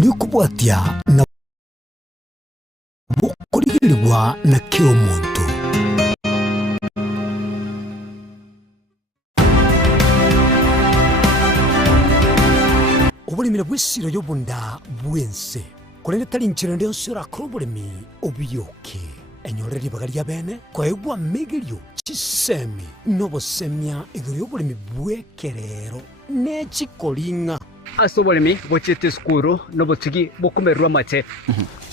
buri kubwatia na bukurigirwa na kiro muntu. Obulimira bw'essiro y'obunda bwense kulende tali nchira ndio sura krobulimi obiyoke enyoreri bagalia bene kwaegwa megerio chisemi nobosemya igrio bulimi bwekerero nechikolinga asobolimi bochete skuru nobotigi bokumerwa mate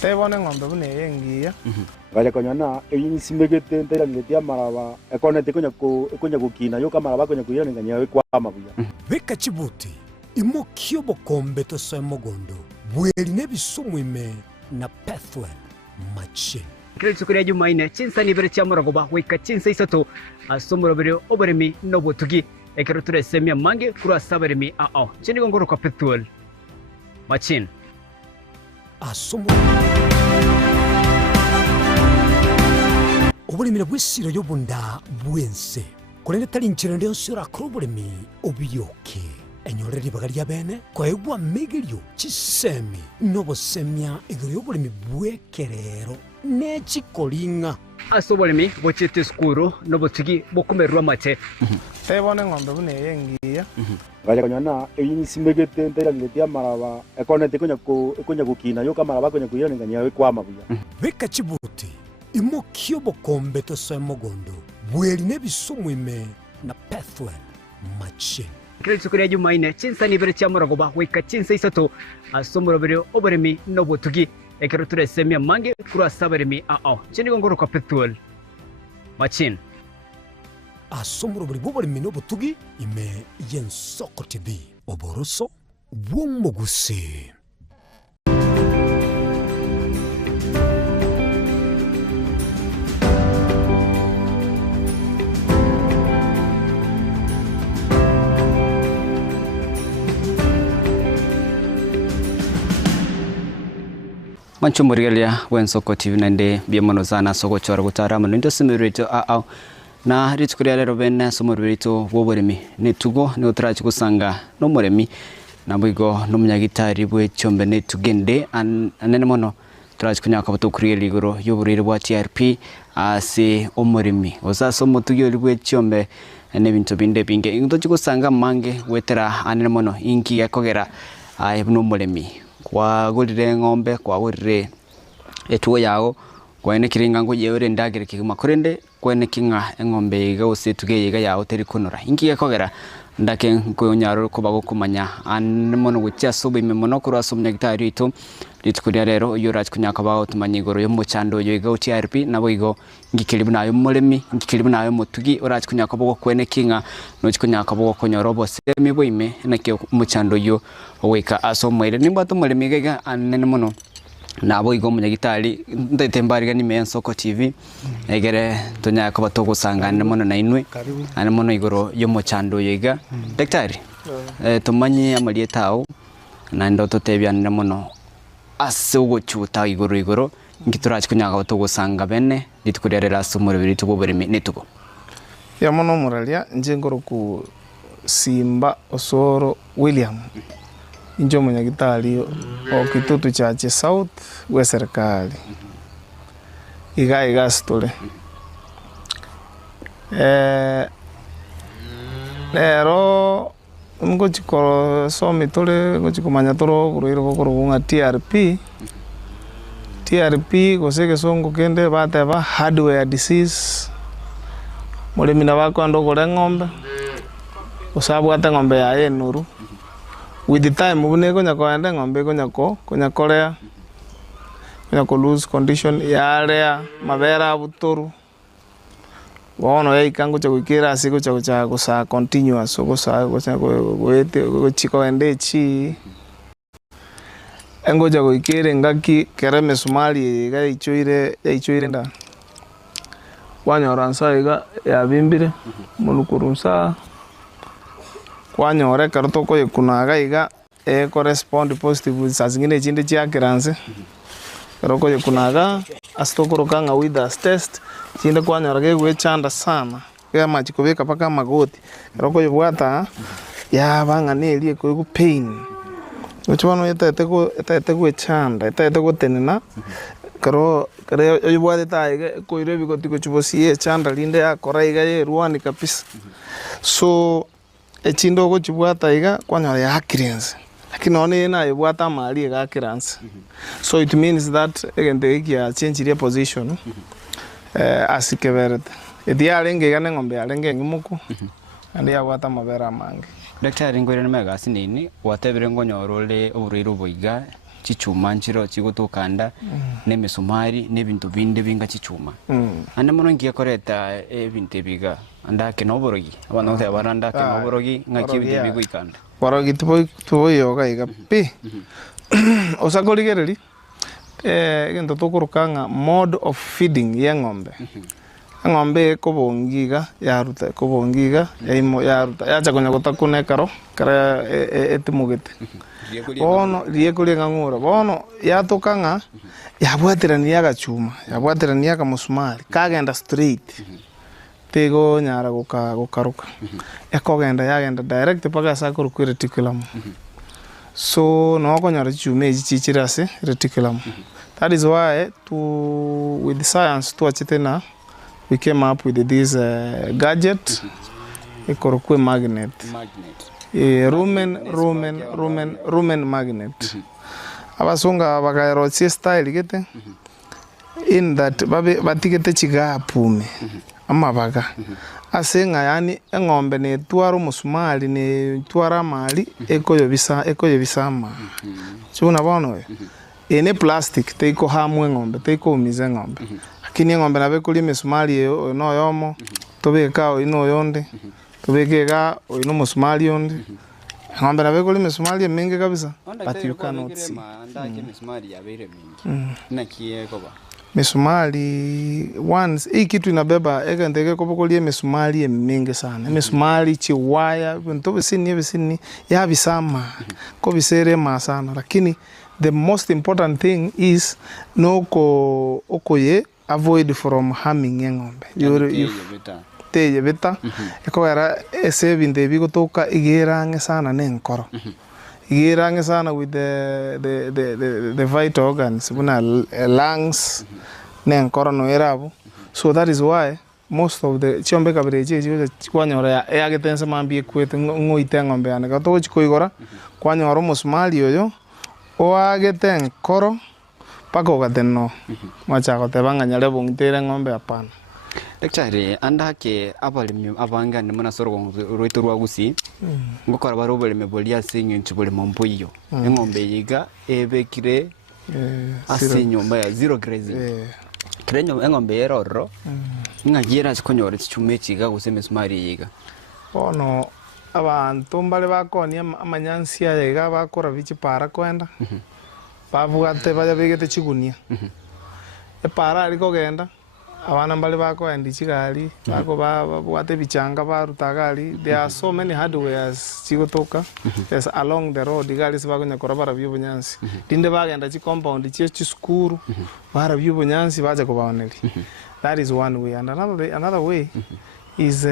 tebone ng'ombe bune yengiya gaja konyana eyisimegete ntera ngetia maraba ekonete konya kukina yo kamaraba konya kuyira nganya kwa mabuya beka chibuti imokyo bokombe to semogondo bweli nebisumwime na Pathwell machine Kristo kuri Jumaine chinsa ni bere cyamuragoba weka chinsa isato asomoro bere oberemi nobotugi ekero turesemya mange kuri asaberemi chini gongoro kwa Pathwell machine asomoro obulimira bw'essiro y'obunda bwense kulende tali nchira ndio sura krobulimi obiyoke enyoreri bagalia bene kwaegwa megerio chisemi nobosemya igrio bulimi bwekerero nechikolinga asobolimi bochete skuru nobotigi bokumerwa mate tebone ng'ombe bune yengiya gaja konyana eyisimegete ntera ngetia maraba ekonete konya kukina yo kamaraba konya kuyira nganya kwa mabuya beka chibuti imokyo bokombe to semogondo bweli nebisumwime na Pathwell machine Kristo kuri Jumaine chinsa ni bere cyamuragoba weka chinsa isato asomoro bere oberemi nobotugi ekero turesemya mange kuri asaberemi chini gongoro kwa Pathwell machine asomoro buri bw'oburimi n'obutugi ime y'ensoko TV oboroso bw'omugusi. Mancho Murigelia wensoko TV nande biemono sana soko chora gutarama ndo simirito na ritkuria lero bene somorito woboremi netugo ne utrachi kusanga no moremi na bwigo no munyagitari bwe chombe ne tugende anene mono trachi kunyaka batukuriye ligoro yoburire bwa TRP ase omoremi ozaso mutugyo libwe chombe ne bintu binde binge into chikusanga mange wetera anene mono inki yakogera no moremi kwa gulire ng'ombe kwa gulire etuo yago kwene kiringa ngo yewere ndagire kiguma kurende kwene kinga eng'ombe iga usetuge yiga yawo teri kunora inki yakogera ndake ngo nyaro ko bago kumanya mono gucya sobe memono kuro asomnya gitari ito litkuria rero yo rach kunyaka bawo tumanyigoro yo muchando yo iga TRP nabo igo ngikiribu nayo mulemi ngikiribu nayo mutugi orach kunyaka bago kwene kinga no kunyaka bago konyorobo semi boime nake muchando yo oweka asomwere nimbato mulemi gega anene mono nabo igo munyagitari ndetembariga ni Mensoko TV egere tonyaka batogo sangana mono na inwe ane mono igoro yo muchando yiga daktari tumanyi amalietao na ndoto tebyanira mono ase ugochuta igoro ngiturachi kunyaka batogo sanga bene litkurerera sumure biri tubobereme netugo ya mono muralia njengoro ku Simba Osoro William injo munyagitari o kitutu chache South we serikali iga stole lero ngochikoro somi tole ngochikumanya toro kuruiro kokurunga TRP goseke songo kende bateba hardware disease mulimi na bako ndogore ng'ombe usabwate ng'ombe ya enuru with the time ubune konya koende ng'ombe konya korea konya ko lose condition ya area mabera buturu wono ya ikango cha kuikira asiko cha kusa continuous so kusa goete chiko ende chi engo cha kuikire ngaki kereme sumali ga ichoire nda wanyoransa iga ya bimbire mulukurunsa kwanyore karotoko yekunaga iga correspond positive sazingine chinde chia kiranse karoko yekunaga astokoroka nga with us test chinde kwanyora gegwe chanda sana kama chikobeka paka magoti karoko yobwata ya banga nelie ko pain Uchwano etaete gwechanda etaete gotenena karo oyubwate taige koire bigoti gochubosie chanda linde yakora iga yerwani kabisa. So echindo gochubwata iga kwanyora yakirense lakini one na yubwata mali igakiranse. So it means that egente ikia change their position asikeberete ediarenge gane ngombe arenge ngimuku andi yabwata mabera mange. Daktari ngwire na megasi nini watebire ngonyorole oburiro boiga chichuma nchiro chigotokanda nemisumari nebintu binde binga chichuma ande mono ngiye koreta ebinte biga andake noborogi abana te baranda ke noborogi ngaki binde bigo ikanda borogi tubo yoga iga pi osakoligereri gento tokurukanga mode of feeding yengombe ngombe kobongiga yaruta kobongiga yaimo yaruta yacha konya gotakune karo kara etimugete bono liekulia ngura bono yatokanga yabwatirania gachuma yabwatirania kamusumari kagenda straight tego nyara gokaruka ekogenda yagenda direct paka sakuru reticulum. So no konyara chume chichirase reticulum. That is why with science to achitena we came up with this gadget ekorokwe magnet rumen magnet abasonga bakaero style gete in that batigete chiga pume amabaga asenga yani engombe ne twaro musumali ne twara mali ekoyo bisama chuna bono ene plastic teiko hamwe ngombe teiko mize ngombe kini ngombe nabe kuli misumali no yomo tobeka ino yonde tobekega ino musumali yonde ngombe nabe kuli misumali mingi kabisa but you cannot see andake misumali yabere mingi na kieko ba misumali once kitu inabeba ndege kobokolie misumali mingi sana misumali chiwaya bintu bisini ya bisama ko bisere masana lakini the most important thing is no okoye avoid from harming ngombe teye beta ekogera ese binde bigotoka igerange sana nenkoro igerange sana with the vital organs buna lungs nenkoro no erabo. So that is why most of the chombe kabreje kwanyora yagetense mambie kwete ngoite ngombe ane gato chikoigora kwanyora musmali oyo oagete nkoro pako gateno macha tebanga nyale bongtere ngombe apana. Daktari andake abalimi abanga ni muna soro rwito rwagusi ngokora barobele mebolia sinyo nchibole momboyo ngombe yiga ebekire asinyo mbaya zero grazing krenyo ngombe eroro ngagira chikonyore chichume chiga guseme sumari yiga ono abantu mbale bakonia amanyansia yiga bakora bichi para kwenda bavugate baja bigete chigunia para ariko genda abana mbale bako endichigari bako babwate bichanga barutagali. There are so many hardwares chigotoka yes along the road gali sibagonya korabara by'ubunyansi dinde bagenda chi compound chi skuru bara by'ubunyansi baje kubaoneli. That is one way, and another way is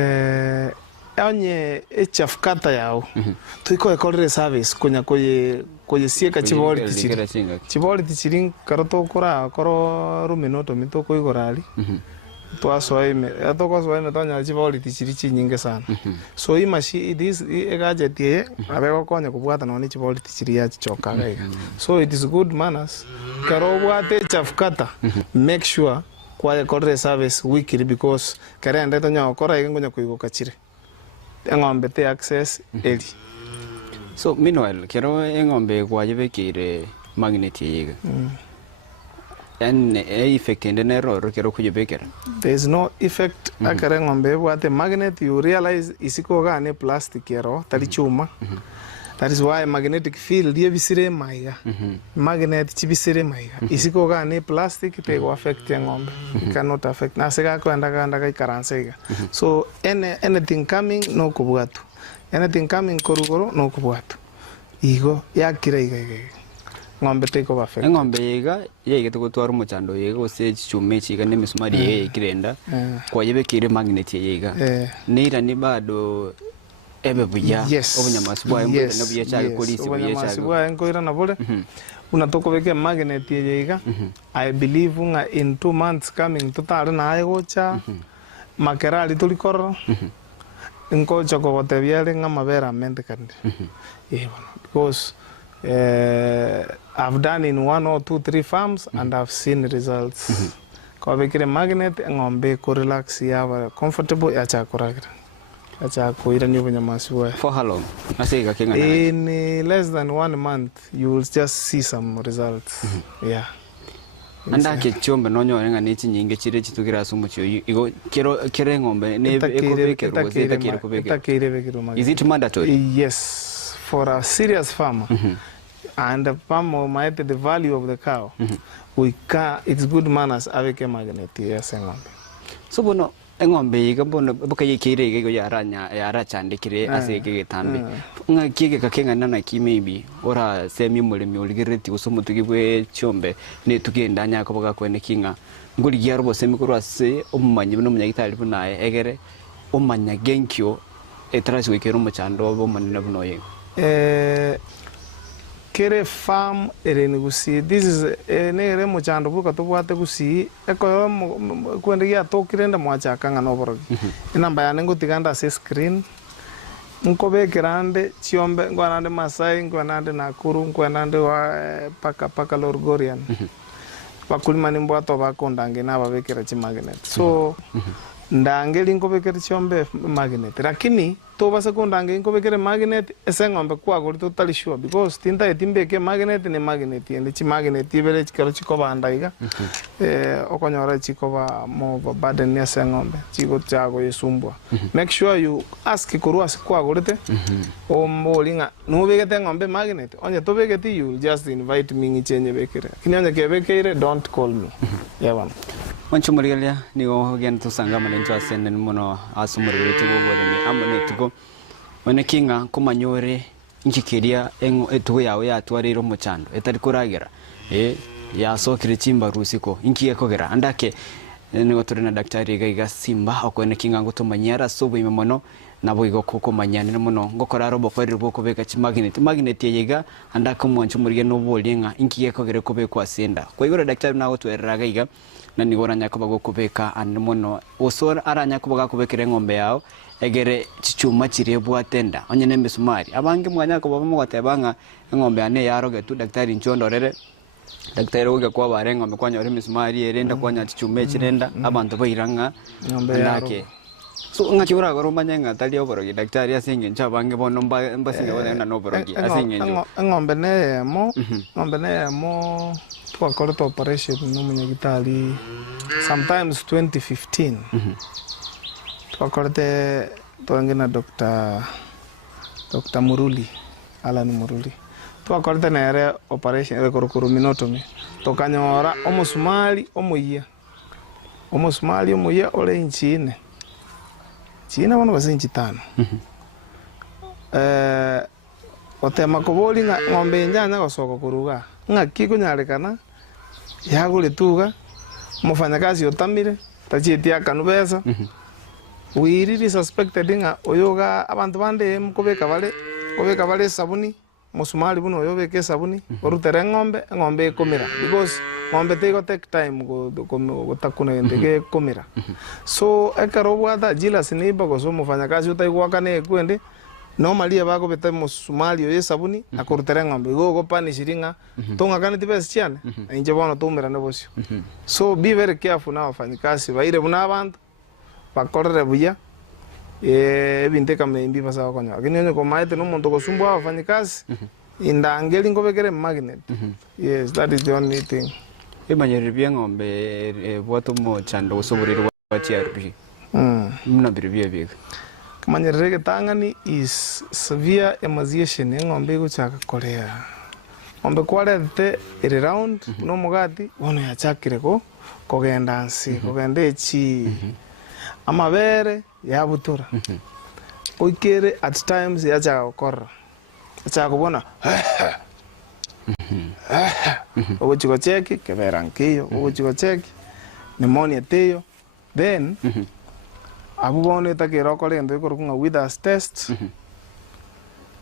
onye echafkata yao tuiko ekolere service konya koye sieka chiboli tichiri karoto kora koro ruminoto mitoko igorali twasoime atoko soime tonya chiboli tichiri chinyinge sana. So imashi this gadget ye abego konya kubwata noni chiboli tichiri ya chichoka gaiga. So it is good manners karo bwate chafkata make sure kwa ekolere service weekly because karende tonya okora igonya kuigo kachire ngombe te access eli. So meanwhile kero ngombe kwajebekire magnet yiga and effect in the error kero kujebekera there is no effect akare ngombe wate magnet you realize isiko gane plastic yero tali chuma. That is why magnetic field ye bisire maiga magnet chibisire maiga isiko gane plastic te go affect ngombe cannot affect na sega ko anda kai karansega. So anything coming no kubwatu anything coming korugoro no kubwatu igo yakira iga ngombe te ko affect ngombe yiga yege to gutwara umuchando yega ose chichume chiga ne misumari yege kirenda kwa yebekire magnet yiga nira ni bado ebe buya Yes. obunyamasi bwa embwe na buya cyari polisi buya obunyamasi cyari bwa enkoira na bole una tokobeke magnet yeiga I believe nga in 2 months coming tutari na ayegocha makerali tulikoro nkocha ko gotebiere nga mabera mente kandi because I've done in 1 or 2 3 farms and I've seen results ko bekire magnet ngombe ko relax ya comfortable ya cha koragira acha koira ni obunyamasi bwa. For how long? Asika kinga In less than 1 month, you will just see some results. Yeah. anda ke chombe nonyo nga nichi nyinge chire chitugira sumu chyo igo kero ngombe ne ekobeke rozeta kero kubeke. Is it mandatory? Yes, for a serious farmer. And the farmer might the value of the cow. It's good manners aveke magnet yes ngombe. So bono engombe yiga bono bukaye kire yiga yara chandikire aseke getambe nga kige kakenga nana ki maybe ora semi mulimi uligireti usumutugibwe chombe ne tugenda nyako baka kwene kinga nguri gyarbo semi kurase ummanyi no munyagitali bunaye egere umanya genkyo etrashi wekero muchando bo manina bunoye kere farm ereni gusi this is nere muchando buka tubwate gusi eko kwende ya tokirenda mwacha kanga no borogi inamba ya nengo tiganda se screen nkobe kirande chiombe ngwanande Masai ngwanande Nakuru ngwanande wa paka Lorgorian bakulima nimbo ato bakondange nababekera chi magnet so ndangeli nkobekera chiombe magnet lakini to basa kondange nkobekera magnet esengombe kwa gori totally sure because tinta etimbeke magnet ne magnet ende chi magnet ibere chikaro chikoba ndaiga okonyora chikoba mo baden ne esengombe chiko chago yesumbwa make sure you ask kurwasi kwa gorite o molinga no begete ngombe magnet onye to begete you just invite me ngichenye bekere kinyonya kebekere don't call me yawan Wanchumurigalia nigo gen to sanga manenjo asenen mono asumurire tugo bolemi amane tugo one kinga kumanyore inchikiria engo etugo yawe atwariro muchando etari kuragera ya sokire chimba rusiko inkiye kogera andake nigo turina daktari gaiga simba akone kinga ngutumanyara sobo imemono nabo igo koko manyane mono ngokora robo kwari boko beka chi magnet yega andaka mwanchumuriye no bolinga inkiye kogere kobekwa senda kwa igora daktari nago twereraga iga nani goranya ko bagokubeka anmono osora aranya ko bagakubekere ngombe yao egere chichuma chirebwa tenda onye nembe sumari abange mwanya ko baba mwatebanga ngombe ane yaroge tu daktari nchondorere daktari oge kwa bare ngombe kwanya ore misumari erenda kwanya chichume chirenda abantu bayiranga ngombe yake so ngakibura goro manyenga tali oborogi daktari asinge nchabange bono mbasinge bona no borogi asinge ngombe ne mo twakora operation no munyagitali sometimes 2015 twakora twangena Dr. Muruli Alan Muruli twakora nere operation rekorominotomy tokanyora omusumali omuya ole inchine china bono basinchi 5 otema koboli ngombe nyanya gosoko kuruga ngaki kunyarekana yagule tuga mufanyakazi otamire tachitia kanubeza wiriri suspected nga oyoga abantu bande mukobeka bale sabuni musumali buno oyobeke sabuni orutere ngombe komera because ngombe tego take time go takuna ndege komera so ekarobwa da jila siniba go so mufanyakazi utaigwakane kwende normally abako beta musumali oye sabuni akorutere ngombe go panishiringa tonga kana tibes chiane inje bono tumira nebosyo so be very careful now fanyikasi baire buna abantu bakorere buya binte kamembi basa konya kinyo ko maite no muntu gosumbwa afanyikasi indangeli ngobekere magnet yes that is the only thing imanyere bya ngombe bwato mo chando usoburiro wa TRP mna biribye biga kamanyere getangani is severe emaciation ngombe guchaka korea ngombe kwarete iri round no mugati bono yachakire ko kogenda nsi kogende chi amabere yabutura oikere at times yacha gukora acha kubona ogochiko cheki keberankiyo ogochiko cheki pneumonia teyo then abubone takero kore ndo ikorukunga withers test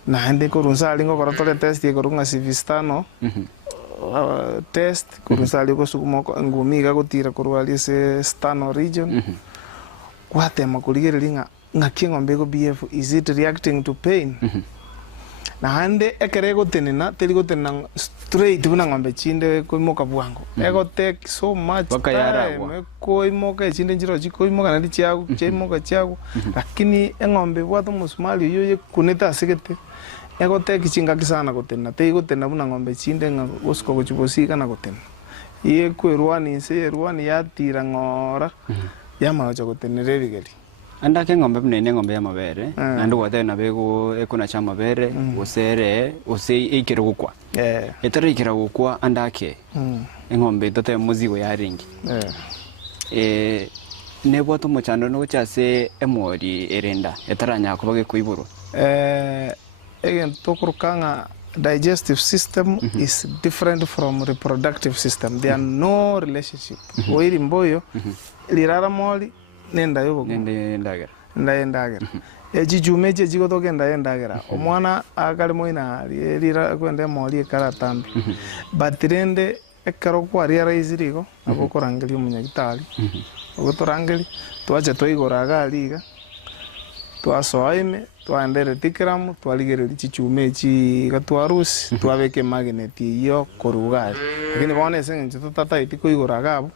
na ende korunsali ngo korotole test ye korunga sivistano test korunsali ko sukumo ngumi ga gutira korwali se stano region kwatema kuligerelinga ngaki ng'ombe go BF is it reacting to pain na hande ekere gotenena teli gotenena straight buna ng'ombe chinde koimoka bwango ego take so much time koimoka chinde njiro chikoimoka na lichiago cheimoka chiago lakini eng'ombe bwato musumali yo ye kuneta asigete ego take chinga kisana gotenena tei gotenena buna ng'ombe chinde ngosko gochubosika na gotenena ye kwerwani se rwani yatira ng'ora yama cha gotenere bigeli anda ke ng'ombe mnene ng'ombe ya mabere nandu gwate na bego ekuna cha mabere usere use ikiro gukwa etara ikira gukwa anda ke ng'ombe tote muzigo ya ringi ne bwato muchando no chase emori erenda etaranya kubage kuiburu again tokurukanga digestive system is different from reproductive system. There are no relationship. Oiri mboyo lirara moli nenda yobo nenda ndagera ejijumeje jigotoke nenda ndagera omwana akali moina lira kwende moli karatambi batirende ekaro kwa rira izirigo agokorangeli umunyagitali ogotorangeli twaje toigoraga liga twasoaime twandere tikiramu twaligereri chichumechi gatwarusi twabeke magnet iyo korugari lakini bone senje tutata itiko igoraga abo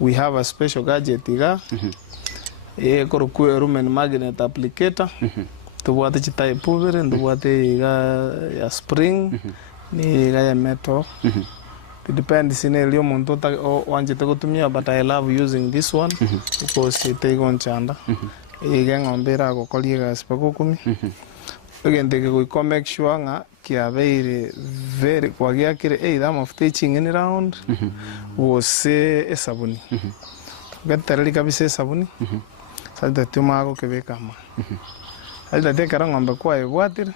we have a special gadget iga korukwe rumen magnet applicator tubwate chitai pulvere ndubwate iga ya spring ni iga ya metal it depends in elio muntu wanje tegotumia but I love using this one because it take chanda iga ng'ombe ragokorie gasipa gukumi egende go make sure nga kiabeire very kwagiakire either of teaching in round was esabuni gatarali kabisa esabuni salda tumago kebeka ma salda te kara ng'ombe kwa ebwatira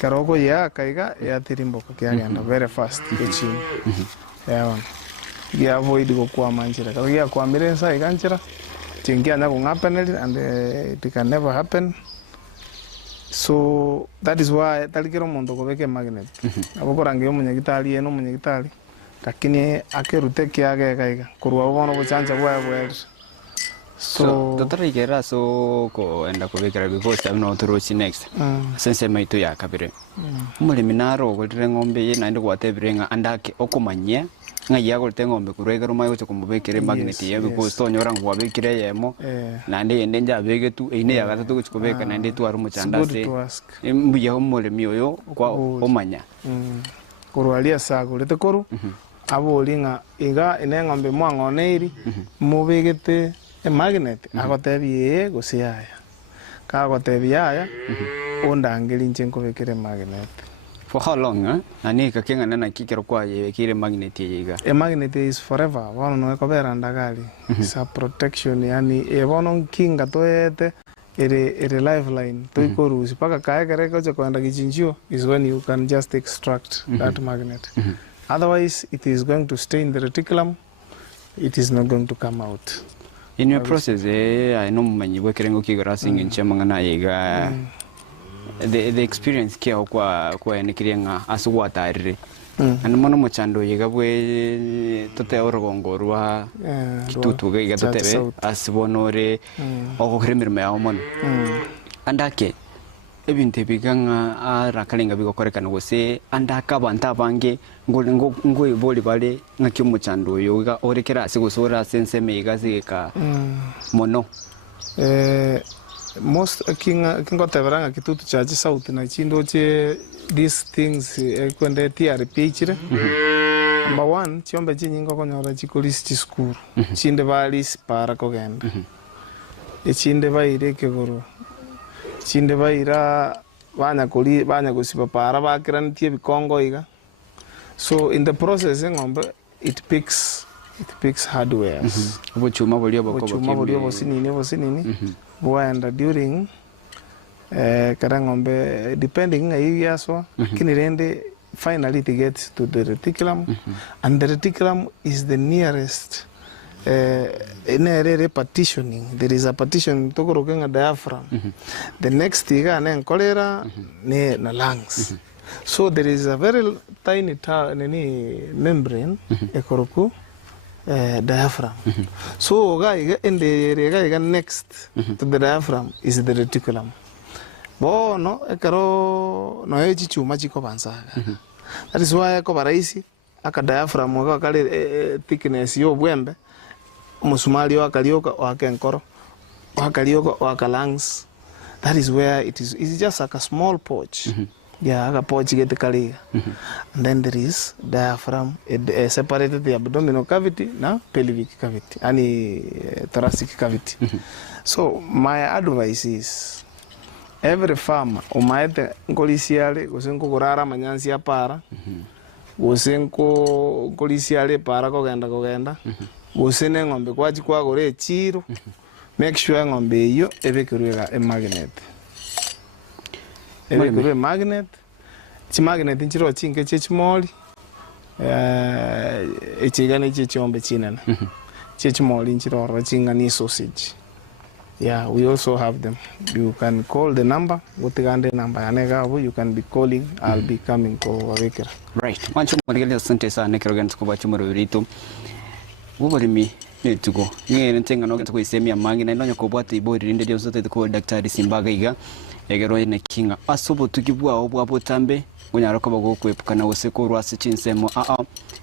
karoko ya kaiga ya tirimboka kiagenda very fast kichini ya avoid go kwa manjira kagia kwa mirensa iganjira chingia na kungapeneli and it can never happen. So that is why talikero mondo kobeke magnet abokorange umunyagitali eno umunyagitali lakini akerute kiage kaiga kurwa bono bochanja bwa so doctor igera so ko enda kobekera because I'm not through next sense maitu ya kabire muri minaro golire ng'ombe ye nandi gwatebirenga andake okumanye ngaya golte ng'ombe kurega rumayo cyo kumubekere magnet ye because to nyora ngo wabekire yemo nandi yende nja begetu ine ya gatatu kuchikobeka nandi tu arumu chandase mbuye homole mioyo kwa omanya kurwalia sagulete koru abolinga iga ine ng'ombe mwangoneiri mubegete magnet agotebie gusiaya kagotebia ondangeli nchenko bekere magnet for how long ani kakengana na kikero kwa ye kire magnet yiga magnet is forever wono no ekobera ndagali it's a protection yani ebono kinga toete ere lifeline toikorusi paka kaekere koje kwenda kichinjio is when you can just extract that magnet otherwise it is going to stay in the reticulum, it is not going to come out. In your process I know manyi wekerengo kigora singin chamangana yiga the experience kia kwa nikirenga aswatari and mono mochando yiga bwe tote orogongorwa kitutu ga tote asbonore ogokremir me amon andake ebinte biganga arakalinga bigokorekana gose andaka banta bange ngo iboli bale ngakyo muchando yoga orekera sigusora sense meiga zika mono most kingo tebranga kitutu chaji south na chindo che these things kwende TRP chire number 1 chiombe chinyingo konyora chikolis chi school chinde balis para kogenda chinde baire kegoro chinde baira banya gusiba para bakirantie bikongo iga so in the process ngombe it picks hardware obuchuma bolio bosinini boenda during kada ngombe depending yaso kinirende finally it gets to the reticulum and the reticulum is the nearest ine partitioning, there is a partition tokorokenga diaphragm. The next iga ne cholera ne na lungs. So there is a very tiny membrane ekoroku diaphragm. So in the next to the diaphragm is the reticulum. Bono ekaro no echi chuma chiko bansaga. That is why ko baraisi aka diaphragm waka kale thickness yo bwembe musumali wakalioka wakenkoro wakalioka waka lungs. That is where it is. It's just like a small pouch. Yeah, aka pouch get kaliga. And then there is diaphragm, separated the abdominal cavity na pelvic cavity, thoracic cavity. So my advice is every farmer umaete nkolisiale usenko kurara manyansi ya para usenko nkolisiale para kogenda usene ngombe kwachi kwa gore chiro make sure ngombe iyo ebekerwa magnet magnet chi magnet nchiro chinke chechimoli echigane chechombe chinana chechimoli nchiro ro chingani sausage. Yeah, we also have them. You can call the number. Wotigande number anega you can be calling. I'll be coming to Wawekera. Right. Mancho mwanigeli asante sana Kerogen kuba chumoro urito. Uborimi ne tugo. Ngene ntenga no gento kwisemia mangi na ndonyo kubwata ibori rinde dio zote ko Dr. Simbaga iga. Egero ne kinga asubo tukibwa obwa tambe gunyara ko bago kwepukana wose ko rwase chinsemo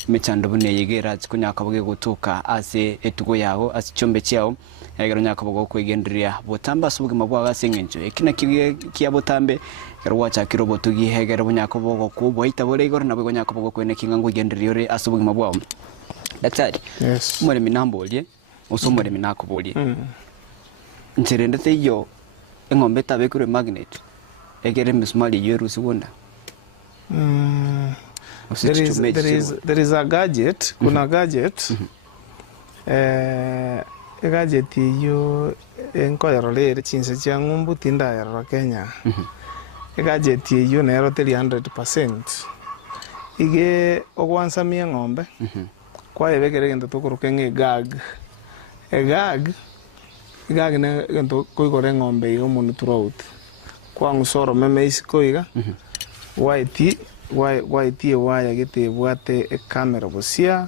mechando bune yegera kunyaka bage gutuka ase etugo yawo ase chombe cyao egero nyaka bago kwegenderia botamba subuge mabwa gasengenjo ekina kiya botambe erwacha kiroboto gihegera bunyaka bago kubwa itabore igoro nabwo nyaka bago kwene kinga ngugenderia ore asubuge mabwa. Daktari, yes, umure minambolye usomure minakubolye ntirendete iyo engombe tabe kure magnet egere mismali yerusi wona. There is a gadget. Kuna gadget. Gadget yo enkoyarole chinse cha ngumbu tinda ya Kenya. Gadget yo na yaro 300%. Ige ogwansa mi ngombe. Kwa ebekere gento tokorukenge gag. Gag ne gento koigore ngombe yo munu throat. Kwa ngusoro meme isikoiga. Waiti waya gete bwate e camera bosia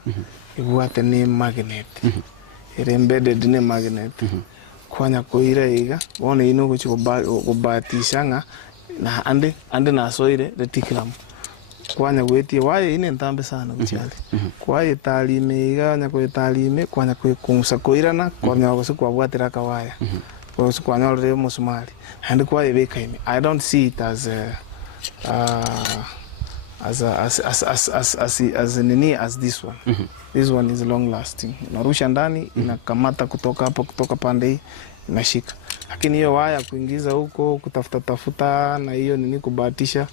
ibwate ni magnet embedded ni magnet kwanya koira iga wona ino kubatisanga na ande na soire reticulum kwanya gweti waya ine ntambe sana kuchali kwa italime iga nya ko italime kwanya kunsa koirana kwanya ko kwa bwatira ka waya ko kwanya ore musumali and kwa ibekaime. I don't see it as this one. This one is long lasting. Narusha ndani inakamata kutoka hapo kutoka pande hii inashika. Lakini hiyo waya kuingiza huko kutafuta na hiyo nini kubahatisha,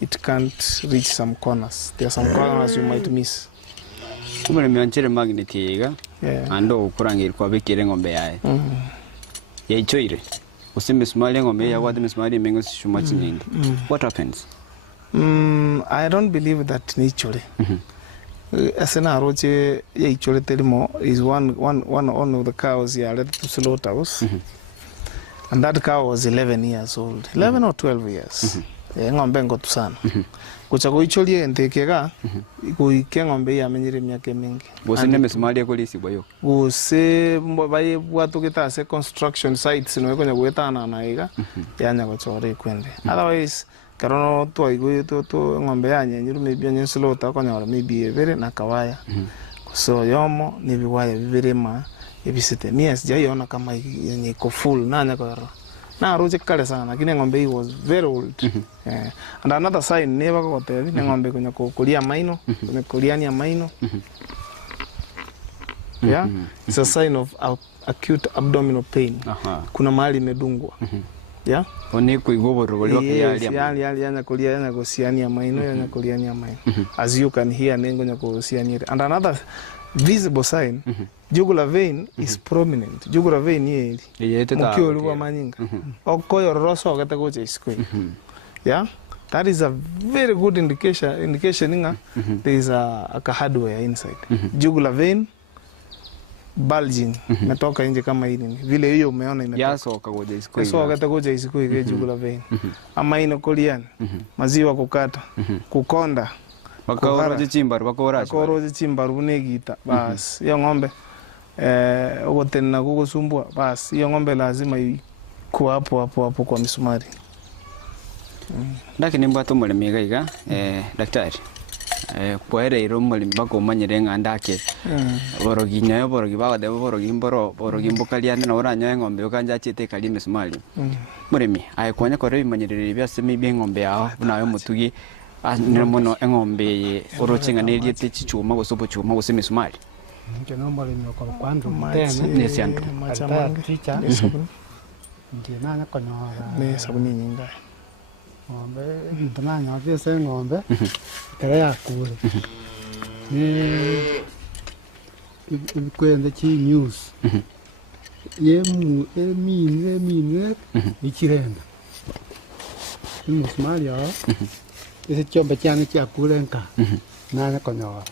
it can't reach some corners. There are some corners you might miss. Kumbe mianchere magnet yiga. Ando kurangirwa kwa bekire ngombe yae. Yaichoire. Useme smali ngombe ya wadi smali mengo sishuma chinindi. What happens? I don't believe that naturally. Asena roche ye ichole telimo is one of the cows here led to slaughterhouse. And that cow was 11 years old. 11 or 12 years. Ngombe ngotu sana. Kucha ko icholie entekega ikuike ngombe ya menyire myake mingi. Bose neme smali akolisi boyo. Bose baye bwatu kitase construction sites no ekonya gwetana na iga yanya gochore kwende. Otherwise karono to igwe to ngombe yanye nyiru maybe onye slota konya maybe evere na kawaya. So yomo ni biwaya bibere ma ebisete mies jayona kama yenye ko full nanya ko na roje kale sana kine ngombe was very old. And another sign never got there ni ngombe kunya kulia maino kunya kuliania maino. Yeah, it's a sign of acute abdominal pain. Kuna mahali imedungwa. Yeah, oni kuigoboro wali wakali yana kulia yana kusiania maino yana kuliania maino. As you can hear nengo nya kusiania. And another visible sign, jugular vein is prominent. Jugular vein yeli mukiolu wa manyinga okoyo roso gata goche iskwe. Yeah, that is a very good indication inga there is a hardware inside. Jugular vein bulging imetoka nje kama hili vile hiyo umeona imetoka yasoka goja isiko yasoka goja isiko ile jugular vein ama ino kolian maziwa kukata kukonda bakoroje chimbaru bakoroje chimbaru bunegita bas hiyo ng'ombe ogotena kukusumbua bas hiyo ng'ombe lazima ikuwa hapo kwa misumari. Ndakini mbato mulimi gaiga daktari kwere iro mulimi bakomanyire ngandake borogi nyayo borogi bagade borogi mbokalia na oranya ng'ombe ukanja chite kali misumari mulimi ayikwanya kore bimanyirire byasemi byeng'ombe yaho nayo mutugi nimono eng'ombe orochinga neliete chichuma gosopo chuma gose misumari no mulimi ko kwandu tena nesiantu ticha ndiye nanya konyora ne sabuni nyinga ng'ombe ntananya vyese ng'ombe kare yakure ni kwende chi news emine ichirenda musmali ya ese chombe cyane cyakure nka nanya konyora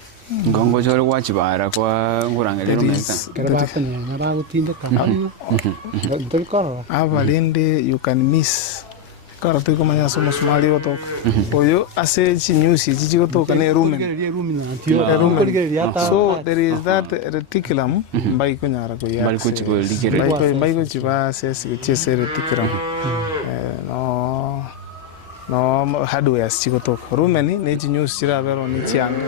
ngongo chore wachibara kwa ngurangelero meka kare bafanya naragutinda kamana ndikoro avalende you can miss kara tu kama ya somo sumali gotoka oyo ase chinyusi chichi gotoka ne rumen so there is that reticulum mbai kunyara ko ya bali kuchiko ligere mbai kuchiba sesi chese reticulum no hardware chigotoka rumen ne chinyusi chira bero ni chianga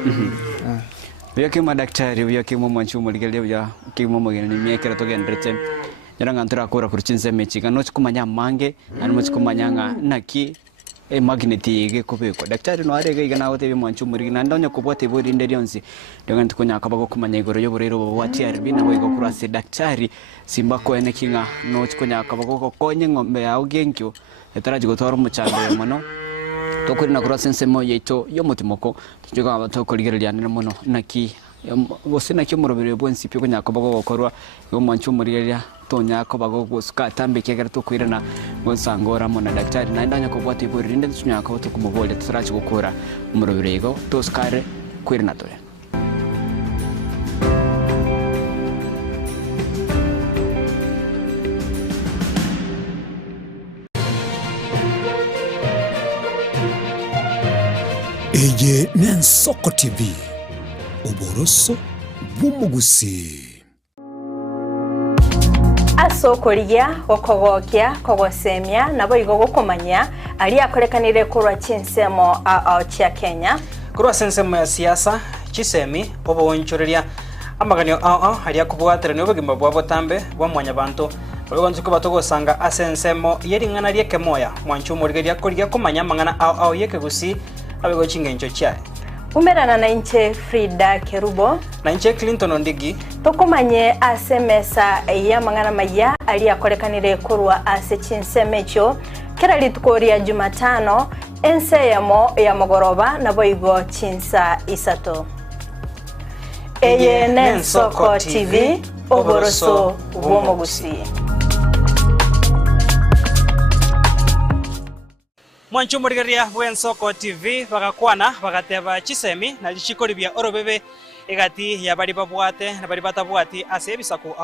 Vyake madaktari vyake mwanchumo ligele vya kimo mogeni miekera togendrete yaranga ntura kora kurchinze mechiga no chikumanya mange ani mo chikumanyanga naki magneti ige kubeko daktari no arega igana ote mwanchumo rigina ndonya kubote bodi nderionzi ndanga ntukunya kabago kumanya igoro yoborero wati arbi na boigo kurase daktari simba ko ene kinga no chikunya kabago konye ngombe ya ugenkyo etaraji gotoro muchando mono tokuri na kurase nsemo yeito yomutimoko tujuga abatokoligerelia muno naki gosina kimurobere bwensi pyo kunyakobago gokorwa yomwanchumuriria tonyakobago gosuka tambe kegera tokwirana gonsangora mona daktari na ndanya kobwati borinde tsunyako tukumubole tsarachi gukora umurobere go toskare kwirana tore Eye Nensoko TV Oboroso bw'umugusi asokoria gokogokia kogosemia nabo igo gokomanya ali akorekanire kurwa chinsemo chia Kenya kurwa sensemo ya siasa chisemi obo wonchoreria amaganio ali akubwatira ne obugimba bwa botambe bwa mwanya bantu bagonze ko batogosanga asensemo yeringana lieke moya mwanchumo rigeria koria komanya mangana yeke gusi abego chingencho chae umerana na inche Frida Kerubo na inche Clinton Ondigi tokomanye asemesa ya mangana maya ali akorekanire kurwa ase chinsemecho kera litukoria Jumatano enseyamo ya mogoroba nabo igo chinsa isato Eye Nensoko TV oboroso bw'omugusi Mwanchumo rigeria Bwensoko TV bagakwana bagateba chisemi na lichikoribia orobebe egati ya bari babwate na bari batabwati ase bisako